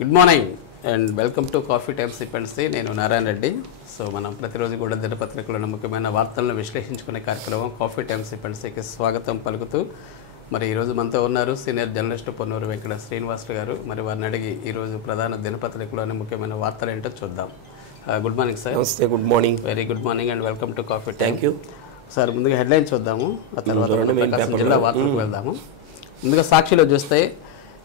Good morning and welcome to coffee time సిపెన్సీ. నేను Narayana Reddy. So మనం ప్రతిరోజు కూడా దినపత్రికలోని ముఖ్యమైన వార్తలను విశ్లేషించుకునే కార్యక్రమం కాఫీ టైమ్ సిపెన్సీకి స్వాగతం పలుకుతూ మరి ఈరోజు మనతో ఉన్నారు సీనియర్ జర్నలిస్ట్ పొన్నూరు వెంకట శ్రీనివాసులు గారు. మరి వారిని అడిగి ఈరోజు ప్రధాన దినపత్రికలోని ముఖ్యమైన వార్తలు ఏంటో చూద్దాం. Good morning sir. నమస్తే. Good morning. Very good morning and welcome to coffee. Thank you sir. ముందుగా హెడ్లైన్ చూద్దాము, ఆ తర్వాత ప్రకాశం జిల్లా వార్తలకు వెళ్దాము. ముందుగా సాక్షిలో చూస్తే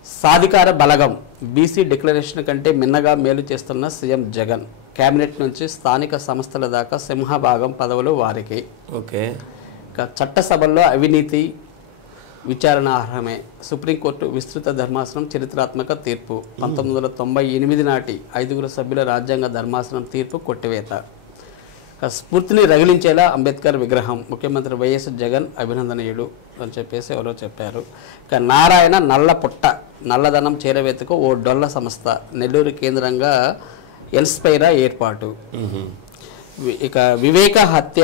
సాధికార బలగం బీసీ డిక్లరేషన్ కంటే మిన్నగా మేలు చేస్తున్న సీఎం జగన్. కేబినెట్ నుంచి స్థానిక సంస్థల దాకా సింహభాగం పదవులు వారికి. ఓకే. చట్టసభల్లో అవినీతి విచారణార్హమే. సుప్రీంకోర్టు విస్తృత ధర్మాసనం చరిత్రాత్మక తీర్పు. 1998 నాటి 5 సభ్యుల రాజ్యాంగ ధర్మాసనం తీర్పు కొట్టివేత. స్ఫూర్తిని రగిలించేలా అంబేద్కర్ విగ్రహం. ముఖ్యమంత్రి వైఎస్ జగన్ అభినందనీయుడు అని చెప్పేసి ఎవరో చెప్పారు. ఇక నారాయణ నల్ల పుట్ట నల్లధనం చేరవేతకు ఓ డొల్ల సంస్థ. నెల్లూరు కేంద్రంగా ఎల్స్పైరా ఏర్పాటు. ఇక వివేక హత్య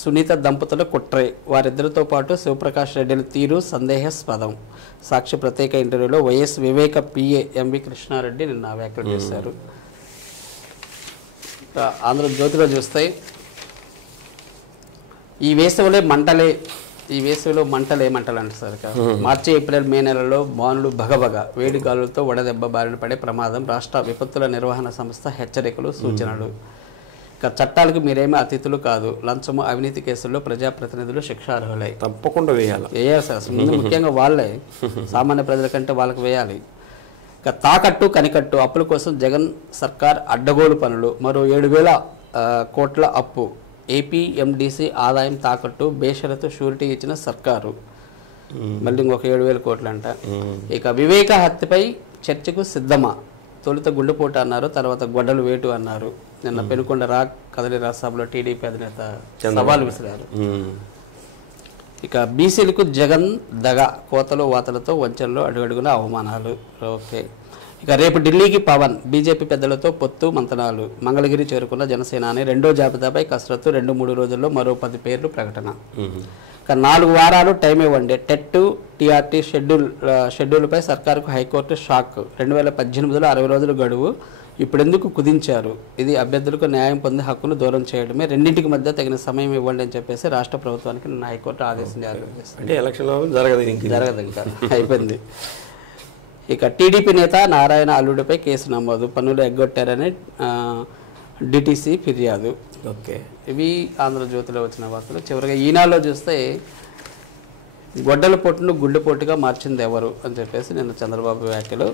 సునీత దంపతుల కుట్రే. వారిద్దరితో పాటు శివప్రకాష్ రెడ్డిల తీరు సందేహాస్పదం. సాక్షి ప్రత్యేక ఇంటర్వ్యూలో వైఎస్ వివేక పిఏ ఎంవి కృష్ణారెడ్డి నిన్న వ్యాఖ్యలు చేశారు. ఆంధ్రజ్యోతిలో చూస్తే ఈ వేసవిలో మంటలే మంటలంట సార్. మార్చి ఏప్రిల్ మే నెలలో బానులు భగభగ వేడి గాలులతో వడదెబ్బ బారిన పడే ప్రమాదం. రాష్ట్ర విపత్తుల నిర్వహణ సంస్థ హెచ్చరికలు సూచనలు. ఇక చట్టాలకు మీరేమీ అతిథులు కాదు. లంచము అవినీతి కేసుల్లో ప్రజాప్రతినిధులు శిక్షార్హులై. తప్పకుండా వేయాలి సార్. ముందు ముఖ్యంగా వాళ్ళే, సామాన్య ప్రజల కంటే వాళ్ళకి వేయాలి. ఇక తాకట్టు కనికట్టు అప్పుల కోసం జగన్ సర్కార్ అడ్డగోలు పనులు. మరో 7,000 కోట్ల అప్పు. ఏపీఎండిసి ఆదాయం తాకట్టు బేషరతు షూరిటీ ఇచ్చిన సర్కారు. మళ్ళీ ఇంకొక 7,000 కోట్లు అంట. ఇక వివేక హత్యపై చర్చకు సిద్ధమా. తొలుత గుండెపోటు అన్నారు, తర్వాత గొడ్డలు వేటు అన్నారు. నిన్న పెనుకొండ కదలి రాజ్యసభలో టీడీపీ అధినేత సవాలు విసిరారు. ఇక బీసీలకు జగన్ దగ. కోతలు వాతలతో వంచనలో అడుగడుగున అవమానాలు. ఓకే. ఇక రేపు ఢిల్లీకి పవన్. బీజేపీ పెద్దలతో పొత్తు మంతనాలు. మంగళగిరి చేరుకున్న జనసేనాని. రెండో జాబితాపై కసరత్తు. 2-3 రోజుల్లో మరో 10 పేర్లు ప్రకటన. ఇక 4 వారాలు టైం ఇవ్వండి. టెట్ టీఆర్టీ షెడ్యూల్పై సర్కారుకు హైకోర్టు షాక్. 2018లో 60 రోజులు గడువు. ఇప్పుడెందుకు కుదించారు? ఇది అభ్యర్థులకు న్యాయం పొందే హక్కును దూరం చేయడమే. రెండింటికి మధ్య తగిన సమయం ఇవ్వండి అని చెప్పేసి రాష్ట్ర ప్రభుత్వానికి నిన్న హైకోర్టు ఆదేశం జారీ చేసింది. అంటే ఎలక్షన్లో జరగదు ఇంకా అయిపోయింది. ఇక టీడీపీ నేత నారాయణ అల్లుడిపై కేసు నమోదు. పన్నులు ఎగ్గొట్టారని డిటిసి ఫిర్యాదు. ఓకే. ఇవి ఆంధ్రజ్యోతిలో వచ్చిన వార్తలు. చివరిగా ఈనాడులో చూస్తే గొడ్డల పొట్టును గుండెపోటుగా మార్చింది ఎవరు అని చెప్పేసి నిన్న చంద్రబాబు వ్యాఖ్యలు.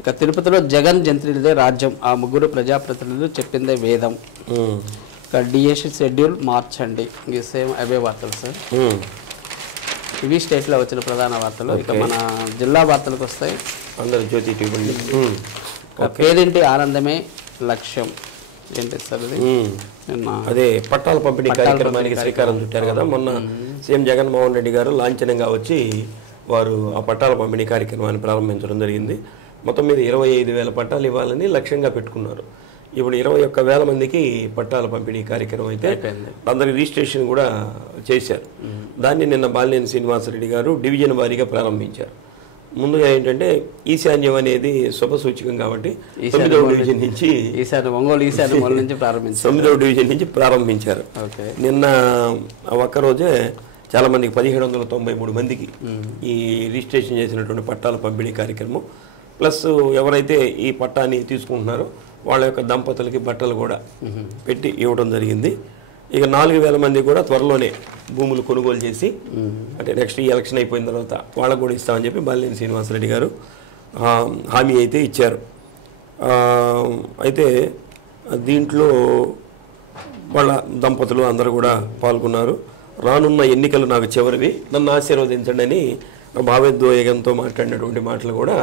ఇక తిరుపతిలో జగన్ జంత్రులదే రాజ్యం. ఆ 3 ప్రజాప్రతినిధులు చెప్పిందే వేదం. ఇక డిఎస్సి షెడ్యూల్ మార్చండి. ఇంక సేమ్ అవే వార్తలు సార్. ఇవి స్టేట్లో వచ్చిన ప్రధాన వార్తలు. ఇక మన జిల్లా వార్తలకు వస్తాయి. ఆంధ్రజ్యోతి పేదింటి ఆనందమే లక్ష్యం. ఏంటి సార్ అది? అదే పట్టాల పంపిణీ కార్యక్రమానికి శ్రీకారం చుట్టారు కదా మొన్న సీఎం జగన్మోహన్ రెడ్డి గారు లాంఛనంగా వచ్చి వారు ఆ పట్టాల పంపిణీ కార్యక్రమాన్ని ప్రారంభించడం జరిగింది. మొత్తం మీద 25,000 పట్టాలు ఇవ్వాలని లక్ష్యంగా పెట్టుకున్నారు. ఇప్పుడు 21,000 మందికి పట్టాల పంపిణీ కార్యక్రమం అయితే అందరికి రిజిస్ట్రేషన్ కూడా చేశారు. దాన్ని నిన్న బాలినేని శ్రీనివాసరెడ్డి గారు డివిజన్ వారీగా ప్రారంభించారు. ముందుగా ఏంటంటే ఈశాన్యం అనేది శుభ సూచకం కాబట్టి 9వ డివిజన్ నుంచి 9వ డివిజన్ నుంచి ప్రారంభించారు. నిన్న ఒక్కరోజే చాలా మందికి 1793 మందికి ఈ రిజిస్ట్రేషన్ చేసినటువంటి పట్టాల పంపిణీ కార్యక్రమం. ప్లస్ ఎవరైతే ఈ పట్టాన్ని తీసుకుంటున్నారో వాళ్ళ యొక్క దంపతులకి బట్టలు కూడా పెట్టి ఇవ్వడం జరిగింది. ఇక 4,000 మంది కూడా త్వరలోనే భూములు కొనుగోలు చేసి అంటే నెక్స్ట్ ఈ ఎలక్షన్ అయిపోయిన తర్వాత వాళ్ళకు కూడా ఇస్తామని చెప్పి బాలినేని శ్రీనివాసరెడ్డి గారు హామీ అయితే ఇచ్చారు. అయితే దీంట్లో వాళ్ళ దంపతులు అందరూ కూడా పాల్గొన్నారు. రానున్న ఎన్నికలు నాకు చివరివి, నన్ను ఆశీర్వదించండి అని భావోద్వేగంతో మాట్లాడినటువంటి మాటలు కూడా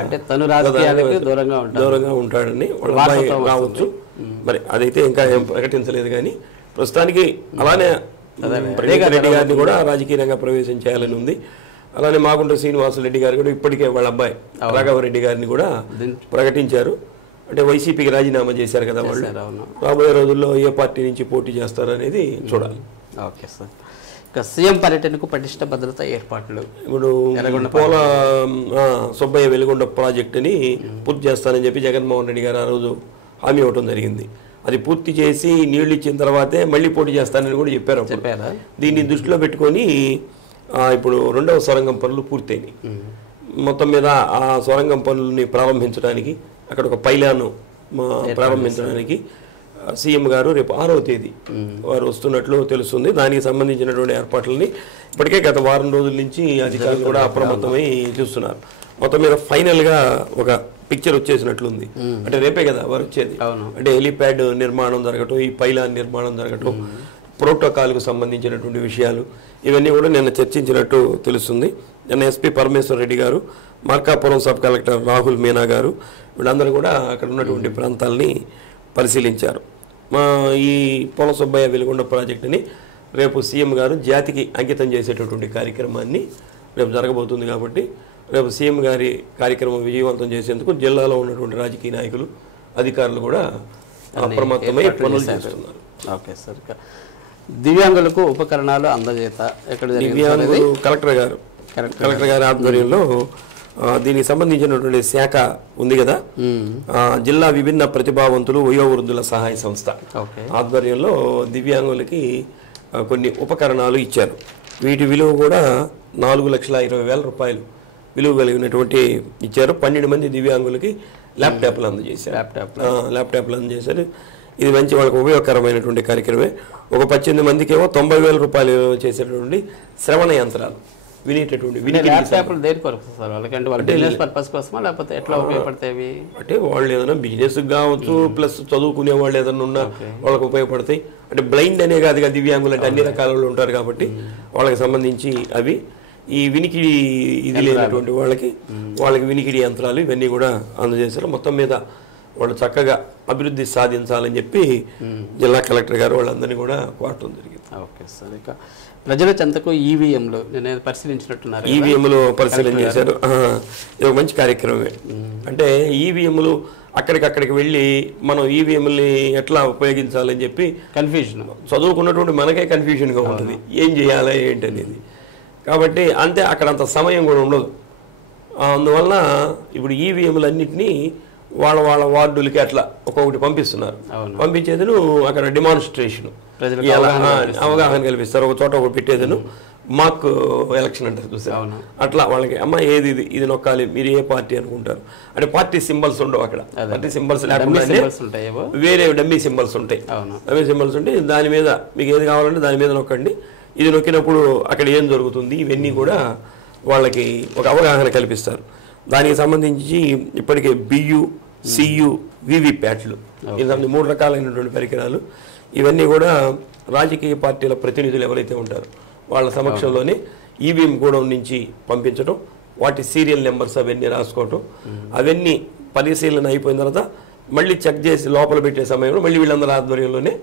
దూరంగా ఉంటాడని వాళ్ళ అబ్బాయి రావచ్చు. మరి అదైతే ఇంకా ఏం ప్రకటించలేదు. కానీ ప్రస్తుతానికి అలానే ప్రణీత్ రెడ్డి గారిని కూడా రాజకీయ రంగ ప్రవేశం చేయాలని ఉంది. అలానే మాగుంట శ్రీనివాసరెడ్డి గారు కూడా ఇప్పటికే వాళ్ళ అబ్బాయి రాఘవరెడ్డి గారిని కూడా ప్రకటించారు. అంటే వైసీపీకి రాజీనామా చేశారు కదా వాళ్ళు. రాబోయే రోజుల్లో ఏ పార్టీ నుంచి పోటీ చేస్తారనేది చూడాలి. Okay sir. ఇక సీఎం పర్యటనకు పటిష్ట భద్రత ఏర్పాట్లు. ఇప్పుడు పోల సుబ్బయ్య వెలుగొండ ప్రాజెక్టుని పూర్తి చేస్తానని చెప్పి జగన్మోహన్ రెడ్డి గారు ఆ రోజు హామీ ఇవ్వడం జరిగింది. అది పూర్తి చేసి నీళ్లు ఇచ్చిన తర్వాతే మళ్ళీ పోటీ చేస్తానని కూడా చెప్పారు. దీన్ని దృష్టిలో పెట్టుకొని ఇప్పుడు 2వ సొరంగం పనులు పూర్తయినాయి. మొత్తం మీద ఆ సొరంగం పనులని ప్రారంభించడానికి అక్కడ ఒక పైలాను ప్రారంభించడానికి సీఎం గారు రేపు 6వ తేదీ వారు వస్తున్నట్లు తెలుస్తుంది. దానికి సంబంధించినటువంటి ఏర్పాట్లని ఇప్పటికే గత వారం రోజుల నుంచి అధికారులు కూడా అప్రమత్తమై చూస్తున్నారు. మొత్తం మీద ఫైనల్గా ఒక పిక్చర్ వచ్చేసినట్లుంది. అంటే రేపే కదా వారు వచ్చేది. అంటే హెలిప్యాడ్ నిర్మాణం జరగటం, ఈ పైలాన్ నిర్మాణం జరగటం, ప్రోటోకాల్కు సంబంధించినటువంటి విషయాలు ఇవన్నీ కూడా నిన్న చర్చించినట్టు తెలుస్తుంది. నిన్న ఎస్పీ పరమేశ్వర్ రెడ్డి గారు, మార్కాపురం సబ్ కలెక్టర్ రాహుల్ మీనా గారు వీళ్ళందరూ కూడా అక్కడ ఉన్నటువంటి ప్రాంతాలని పరిశీలించారు. ఈ పోల సుబ్బయ్య వెలుగొండ ప్రాజెక్టుని రేపు సీఎం గారు జాతికి అంకితం చేసేటటువంటి కార్యక్రమాన్ని రేపు జరగబోతుంది. కాబట్టి రేపు సీఎం గారి కార్యక్రమం విజయవంతం చేసేందుకు జిల్లాలో ఉన్నటువంటి రాజకీయ నాయకులు, అధికారులు కూడా అప్రమత్తమై పనులు చేస్తున్నారు. Okay sir. దివ్యాంగులకు ఉపకరణాలు అందజేత ఎక్కడ దివ్యాంగులు కలెక్టర్ గారి ఆధ్వర్యంలో దీనికి సంబంధించినటువంటి శాఖ ఉంది కదా, జిల్లా విభిన్న ప్రతిభావంతులు వయోవృద్ధుల సహాయ సంస్థ ఆధ్వర్యంలో దివ్యాంగులకి కొన్ని ఉపకరణాలు ఇచ్చారు. వీటి విలువ కూడా 4,20,000 రూపాయలు విలువ కలిగినటువంటి ఇచ్చారు. 12 మంది దివ్యాంగులకి ల్యాప్టాప్లు అందజేశారు. ఇది మంచి వాళ్ళకి ఉపయోగకరమైనటువంటి కార్యక్రమే. ఒక 18 మందికేమో 90,000 రూపాయలు చేసేటటువంటి శ్రవణ యంత్రాలు, వినేటటువంటి అంటే వాళ్ళు ఏదైనా బిజినెస్ కావచ్చు, ప్లస్ చదువుకునే వాళ్ళు ఏదైనా ఉన్నా వాళ్ళకి ఉపయోగపడతాయి. అంటే బ్లైండ్ అనే కాదుగా దివ్యాంగులు అంటే అన్ని రకాల వాళ్ళు ఉంటారు కాబట్టి వాళ్ళకి సంబంధించి అవి, ఈ వినికిడి ఇది లేనటువంటి వాళ్ళకి వినికిడి యంత్రాలు ఇవన్నీ కూడా అందజేశారు. మొత్తం మీద వాళ్ళు చక్కగా అభివృద్ధి సాధించాలని చెప్పి జిల్లా కలెక్టర్ గారు వాళ్ళందరినీ కూడా కోరటం జరిగింది. Okay sir. ఇక ప్రజల చెంతకు ఈవీఎంలు నేను పరిశీలించినట్టున్నారు. ఈవీఎంలు పరిశీలన చేశారు. ఇది ఒక మంచి కార్యక్రమమే. అంటే ఈవీఎంలు అక్కడికి వెళ్ళి మనం ఈవీఎంని ఎట్లా ఉపయోగించాలని చెప్పి కన్ఫ్యూజన్, చదువుకున్నటువంటి మనకే కన్ఫ్యూజన్గా ఉంటుంది ఏం చేయాలి ఏంటి అనేది. కాబట్టి అంతే అక్కడ అంత సమయం కూడా ఉండదు. అందువల్ల ఇప్పుడు ఈవీఎంలన్నింటినీ వాళ్ళ వార్డులకి అట్లా ఒక్కొక్కటి పంపిస్తున్నారు. పంపించేది అక్కడ డెమాన్స్ట్రేషన్ అవగాహన కల్పిస్తారు. ఒక చోట ఒకటి పెట్టేదను మాక్ ఎలక్షన్ అంటారు చూసారు, అట్లా వాళ్ళకి అమ్మ ఏది ఇది నొక్కాలి, మీరు ఏ పార్టీ అనుకుంటారు అంటే పార్టీ సింబల్స్ ఉండవు అక్కడ. పార్టీ సింబల్స్ లేకుండా వేరే డమ్మీ సింబల్స్ ఉంటాయి. దాని మీద మీకు ఏది కావాలంటే దాని మీద నొక్కండి. ఇది నొక్కినప్పుడు అక్కడ ఏం జరుగుతుంది ఇవన్నీ కూడా వాళ్ళకి ఒక అవగాహన కల్పిస్తారు. దానికి సంబంధించి ఇప్పటికే బియు, సియు, వివిప్యాట్లు ఇది 3 రకాలైనటువంటి పరికరాలు. ఇవన్నీ కూడా రాజకీయ పార్టీల ప్రతినిధులు ఎవరైతే ఉంటారో వాళ్ళ సమక్షంలోనే ఈవీఎం గోడౌన్ నుంచి పంపించడం, వాటి సీరియల్ నెంబర్స్ అవన్నీ రాసుకోవటం, అవన్నీ పరిశీలన అయిపోయిన తర్వాత మళ్ళీ చెక్ చేసి లోపల పెట్టే సమయంలో మళ్ళీ వీళ్ళందరూ ఆధ్వర్యంలోనే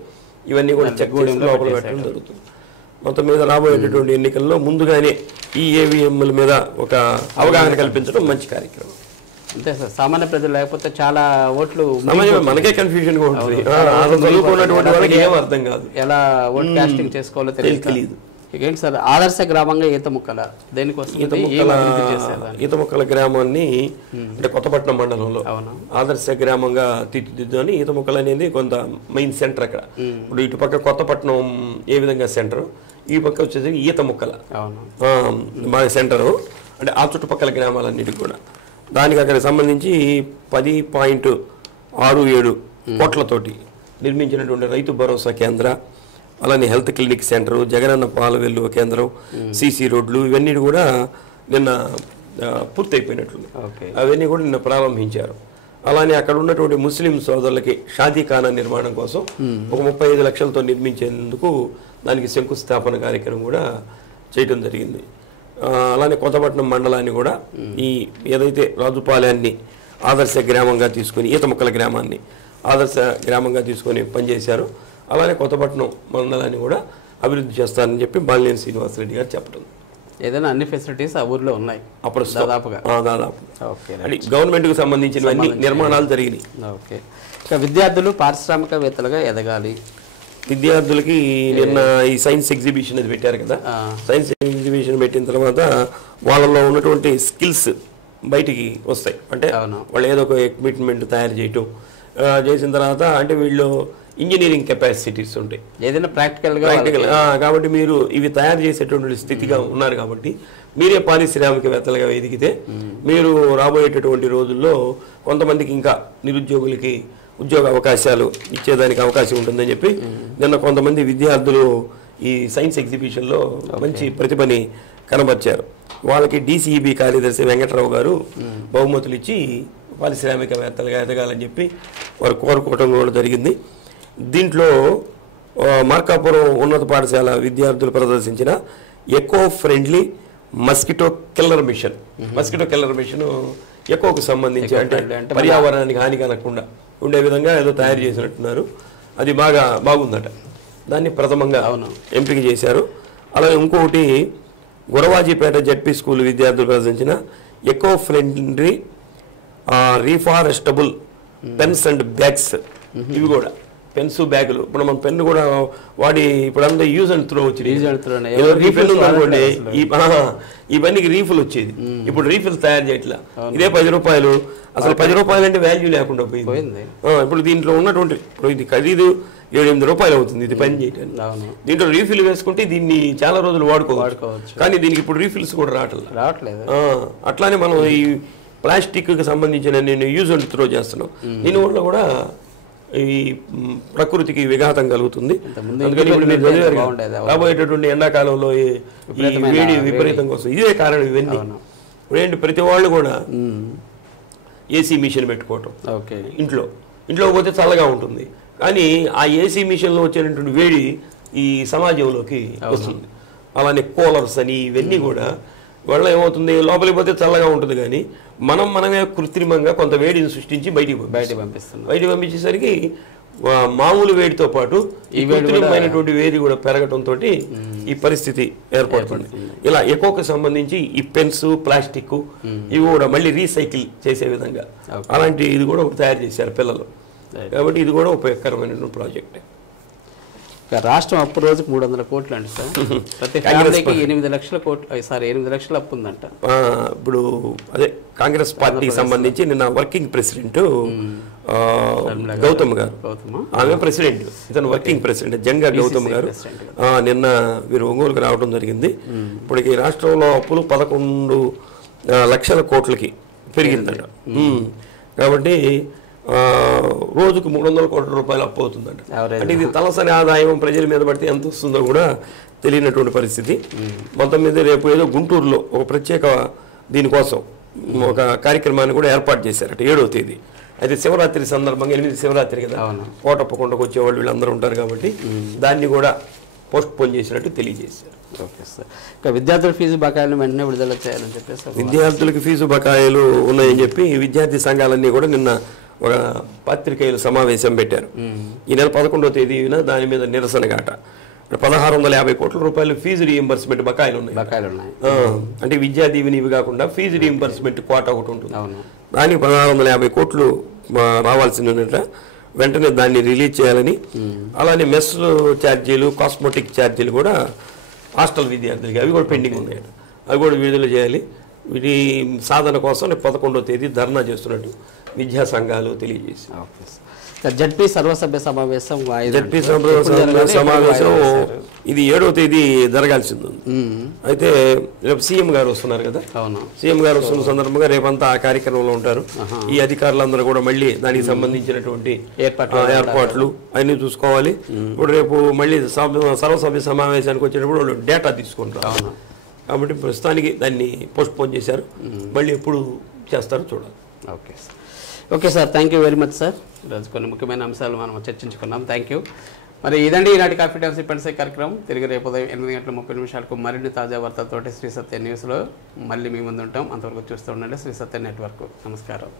ఇవన్నీ కూడా చెక్ చేసి లోపల పెట్టడం జరుగుతుంది. మొత్తం మీద రాబోయేటటువంటి ఎన్నికల్లో ముందుగానే ఈ ఈవీఎంల మీద ఒక అవగాహన కల్పించడం మంచి కార్యక్రమం. అంతే సార్. సామాన్య ప్రజలు లేకపోతే చాలా ఓట్లు మనకే కన్ఫ్యూజన్ గా ఉంటుంది. చదువుకున్నటువంటి వాళ్ళకి ఏం అర్థం కాదు, ఎలా ఓట్ కాస్టింగ్ చేసుకోవాలో తెలియదు. ఏంటి సార్ ఆదర్శ గ్రామంగా ఈతముక్కల దేనికోసం? ఈతముక్కల గ్రామాన్ని అంటే కొత్తపట్నం మండలంలో ఆదర్శ గ్రామంగా తీర్చిదిద్దామని. ఈతముక్కలు అనేది కొంత మెయిన్ సెంటర్ అక్కడ. ఇప్పుడు ఇటు పక్క కొత్తపట్నం ఏ విధంగా సెంటర్, ఈ పక్క వచ్చేసి ఈతముక్కల బాగా సెంటరు. అంటే ఆ చుట్టుపక్కల గ్రామాలన్నిటికి కూడా దానికి అక్కడికి సంబంధించి 10.67 కోట్లతోటి నిర్మించినటువంటి రైతు భరోసా కేంద్ర, అలానే హెల్త్ క్లినిక్ సెంటరు, జగనన్న పాల వెల్లువ కేంద్రం, సీసీ రోడ్లు ఇవన్నీ కూడా నిన్న పూర్తయిపోయినట్లు. అవన్నీ కూడా నిన్న ప్రారంభించారు. అలానే అక్కడ ఉన్నటువంటి ముస్లిం సోదరులకి షాదీఖానా నిర్మాణం కోసం ఒక 35 లక్షలతో నిర్మించేందుకు దానికి శంకుస్థాపన కార్యక్రమం కూడా చేయడం జరిగింది. అలానే కొత్తపట్నం మండలాన్ని కూడా ఈ ఏదైతే రాజుపాలెన్ని ఆదర్శ గ్రామంగా తీసుకొని ఈతముక్కల గ్రామాన్ని ఆదర్శ గ్రామంగా తీసుకొని పనిచేశారు. అలానే కొత్తపట్నం మండలాన్ని కూడా అభివృద్ధి చేస్తారని చెప్పి బాలినేని శ్రీనివాసరెడ్డి గారు చెప్పడం. ఏదైనా అన్ని ఫెసిలిటీస్ ఆ ఊర్లో ఉన్నాయి అప్పుడు దాదాపు గవర్నమెంట్కి సంబంధించిన అన్ని నిర్మాణాలు జరిగినాయి. ఓకే. ఇక విద్యార్థులు పారిశ్రామికవేత్తలుగా ఎదగాలి, విద్యార్థులకి నిన్న ఈ సైన్స్ ఎగ్జిబిషన్ అది పెట్టారు కదా, సైన్స్ ఎగ్జిబిషన్ పెట్టిన తర్వాత వాళ్ళలో ఉన్నటువంటి స్కిల్స్ బయటికి వస్తాయి. అంటే వాళ్ళు ఏదో ఒక ఎక్విప్మెంట్ తయారు చేయటం చేసిన తర్వాత అంటే వీళ్ళు ఇంజనీరింగ్ కెపాసిటీస్ ఉంటాయి, ఏదైనా ప్రాక్టికల్ కాబట్టి మీరు ఇవి తయారు చేసేటువంటి స్థితిగా ఉన్నారు కాబట్టి మీరే పారిశ్రామికవేత్తలుగా ఎదిగితే మీరు రాబోయేటటువంటి రోజుల్లో కొంతమందికి ఇంకా నిరుద్యోగులకి ఉద్యోగ అవకాశాలు ఇచ్చేదానికి అవకాశం ఉంటుందని చెప్పి నిన్న కొంతమంది విద్యార్థులు ఈ సైన్స్ ఎగ్జిబిషన్లో మంచి ప్రతిభని కనబర్చారు. వాళ్ళకి DCEB కార్యదర్శి వెంకటరావు గారు బహుమతులు ఇచ్చి పారిశ్రామికవేత్తలుగా ఎదగాలని చెప్పి వారు కోరుకోవటం కూడా జరిగింది. దీంట్లో మార్కాపురం ఉన్నత పాఠశాల విద్యార్థులు ప్రదర్శించిన eco friendly mosquito killer machine. Mosquito killer machine ఎకోకు సంబంధించి అంటే పర్యావరణానికి హాని కలగకుండా ఉండే విధంగా ఏదో తయారు చేసినట్టున్నారు. అది బాగుందట, దాన్ని ప్రథమంగా ఎంపిక చేశారు. అలాగే ఇంకొకటి గురవాజీపేట జడ్పీ స్కూల్ విద్యార్థులు ప్రదర్శించిన eco friendly reforestable pens and bags. ఇవి కూడా పెన్స్ బ్యాగులు, ఇప్పుడు మన పెన్ను కూడా వాడి ఇప్పుడు అంతా యూజ్ అండ్ త్రో వచ్చింది. రీఫిల్ ఉందనుకోండి, ఇవన్నీ రీఫిల్ వచ్చేది, ఇప్పుడు రీఫిల్ తయారు చేయట్లా. ఇదే 10 రూపాయలు, అసలు 10 రూపాయలు అంటే వాల్యూ లేకుండా పోయింది. ఇప్పుడు దీంట్లో ఉన్నటువంటి ఇది ఖరీదు 7-8 రూపాయలు అవుతుంది ఇది పని చేయడానికి. దీంట్లో రీఫిల్ వేసుకుంటే దీన్ని చాలా రోజులు వాడుకోవచ్చు, కానీ దీనికి ఇప్పుడు రీఫిల్స్ కూడా రావట్లేదు. అట్లానే మనం ఈ ప్లాస్టిక్ కి సంబంధించిన నేను యూజ్ అండ్ త్రో చేస్తున్నాం, దీనివల్ల కూడా ఈ ప్రకృతికి విఘాతం కలుగుతుంది. అందుకని ఇప్పుడు మీరు చదివారు రాబోయేటటువంటి ఎండాకాలంలో ఈ వేడి విపరీతంగా వస్తుంది. ఇదే కారణం ఇవన్నీ. ఇప్పుడేంటి ప్రతి వాళ్ళు కూడా ఏసీ మిషన్ పెట్టుకోవటం ఇంట్లో పోతే చల్లగా ఉంటుంది, కానీ ఆ ఏసీ మిషన్లో వచ్చేటటువంటి వేడి ఈ సమాజంలోకి వస్తుంది. అలానే కూలర్స్ అని ఇవన్నీ కూడా వల్ల ఏమవుతుంది, లోపలికి పోతే చల్లగా ఉంటుంది, కానీ మనమే కృత్రిమంగా కొంత వేడిని సృష్టించి బయటికి పంపించేసరికి మామూలు వేడితో పాటు ఈ కృత్రిమైనటువంటి వేడి కూడా పెరగటంతో ఈ పరిస్థితి ఏర్పడుతుంది. ఇలా ఎక్కువకు సంబంధించి ఈ పెన్స్ ప్లాస్టిక్ ఇవి కూడా మళ్ళీ రీసైకిల్ చేసే విధంగా అలాంటి ఇది కూడా తయారు చేశారు పిల్లలు. కాబట్టి ఇది కూడా ఉపయోగకరమైనటువంటి ప్రాజెక్ట్. రాష్ట్రం అప్పు రోజుకు 300 కోట్లు అండి సార్. ప్రతి ఫ్యామిలీకి 8 లక్షల కోట్లు, 8 లక్షల అప్పు ఉందంట. ఇప్పుడు అదే కాంగ్రెస్ పార్టీకి సంబంధించి నిన్న వర్కింగ్ ప్రెసిడెంట్ గౌతమ్ గారు, ఆమె ప్రెసిడెంట్, ఇతను వర్కింగ్ ప్రెసిడెంట్ జంగా గౌతమ్ గారు నిన్న వీరు ఒంగోలుకు రావడం జరిగింది. ఇప్పటికి రాష్ట్రంలో అప్పులు 11 లక్షల కోట్లకి పెరిగిందట. కాబట్టి రోజుకు 300 కోట్ల రూపాయలు అప్పు అవుతుందంట. అంటే ఇది తలసరి ఆదాయం ప్రజల మీద పడితే ఎంత వస్తుందో కూడా తెలియనటువంటి పరిస్థితి. మొత్తం మీద రేపు ఏదో గుంటూరులో ఒక ప్రత్యేక దీనికోసం ఒక కార్యక్రమాన్ని కూడా ఏర్పాటు చేశారట 7వ తేదీ. అయితే శివరాత్రి సందర్భంగా 8 శివరాత్రి కదా, కోటప్పకొండకు వచ్చేవాళ్ళు వీళ్ళందరూ ఉంటారు కాబట్టి దాన్ని కూడా పోస్ట్ పోన్ చేసినట్టు తెలియజేశారు. Okay sir. ఇంకా విద్యార్థుల ఫీజు బకాయిలు వెంటనే విడుదల చేయాలని చెప్పేసి విద్యార్థులకి ఫీజు బకాయిలు ఉన్నాయని చెప్పి విద్యార్థి సంఘాలన్నీ కూడా నిన్న ఒక పాత్రికేయుల సమావేశం పెట్టారు. ఈ నెల 11వ తేదీన దాని మీద నిరసనగాట 1650 కోట్ల రూపాయలు ఫీజు రీఎంబర్స్మెంట్ బకాయిలు ఉన్నాయి. అంటే విద్యా దీవెని ఇవి కాకుండా ఫీజు రీఎంబర్స్మెంట్ కోట ఒకటి ఉంటుంది, దానికి 1650 కోట్లు రావాల్సిందట. వెంటనే దాన్ని రిలీజ్ చేయాలని, అలానే మెస్ ఛార్జీలు కాస్మెటిక్ ఛార్జీలు కూడా హాస్టల్ విద్యార్థులకి అవి కూడా పెండింగ్ ఉన్నాయట, అవి కూడా విడుదల చేయాలి. వీటి సాధన కోసం 11వ తేదీ ధర్నా చేస్తున్నట్టు విద్యా సంఘాలు తెలియజేసి. జడ్పీ సర్వసభ్య సమావేశం ఇది 7వ తేదీ జరగాల్సింది ఉంది. అయితే రేపు సీఎం గారు వస్తున్నారు కదా, సీఎం గారు వస్తున్న సందర్భంగా రేపంతా ఆ కార్యక్రమంలో ఉంటారు. ఈ అధికారులందరూ కూడా మళ్ళీ దానికి సంబంధించినటువంటి ఏర్పాట్లు అన్ని చూసుకోవాలి. ఇప్పుడు రేపు మళ్ళీ సర్వసభ్య సమావేశానికి వచ్చేటప్పుడు వాళ్ళు డేటా తీసుకుంటారు. కాబట్టి ప్రస్తుతానికి దాన్ని పోస్ట్ పోన్ చేశారు, మళ్ళీ ఎప్పుడు చేస్తారో చూడాలి. Okay sir, thank you very much sir. ఈరోజు కొన్ని ముఖ్యమైన అంశాలు మనం చర్చించుకున్నాం. Thank you. మరి ఇదండి ఈనాటి కాఫీ టైమ్స్ ఇప్పటిసే కార్యక్రమం. తిరిగి రేపు ఉదయం 8:30 మరిన్ని తాజా వార్తలతోటి శ్రీ సత్య న్యూస్లో మళ్ళీ మీ ముందు ఉంటాం. అంతవరకు చూస్తూ ఉండండి శ్రీ సత్య నెట్వర్క్. నమస్కారం.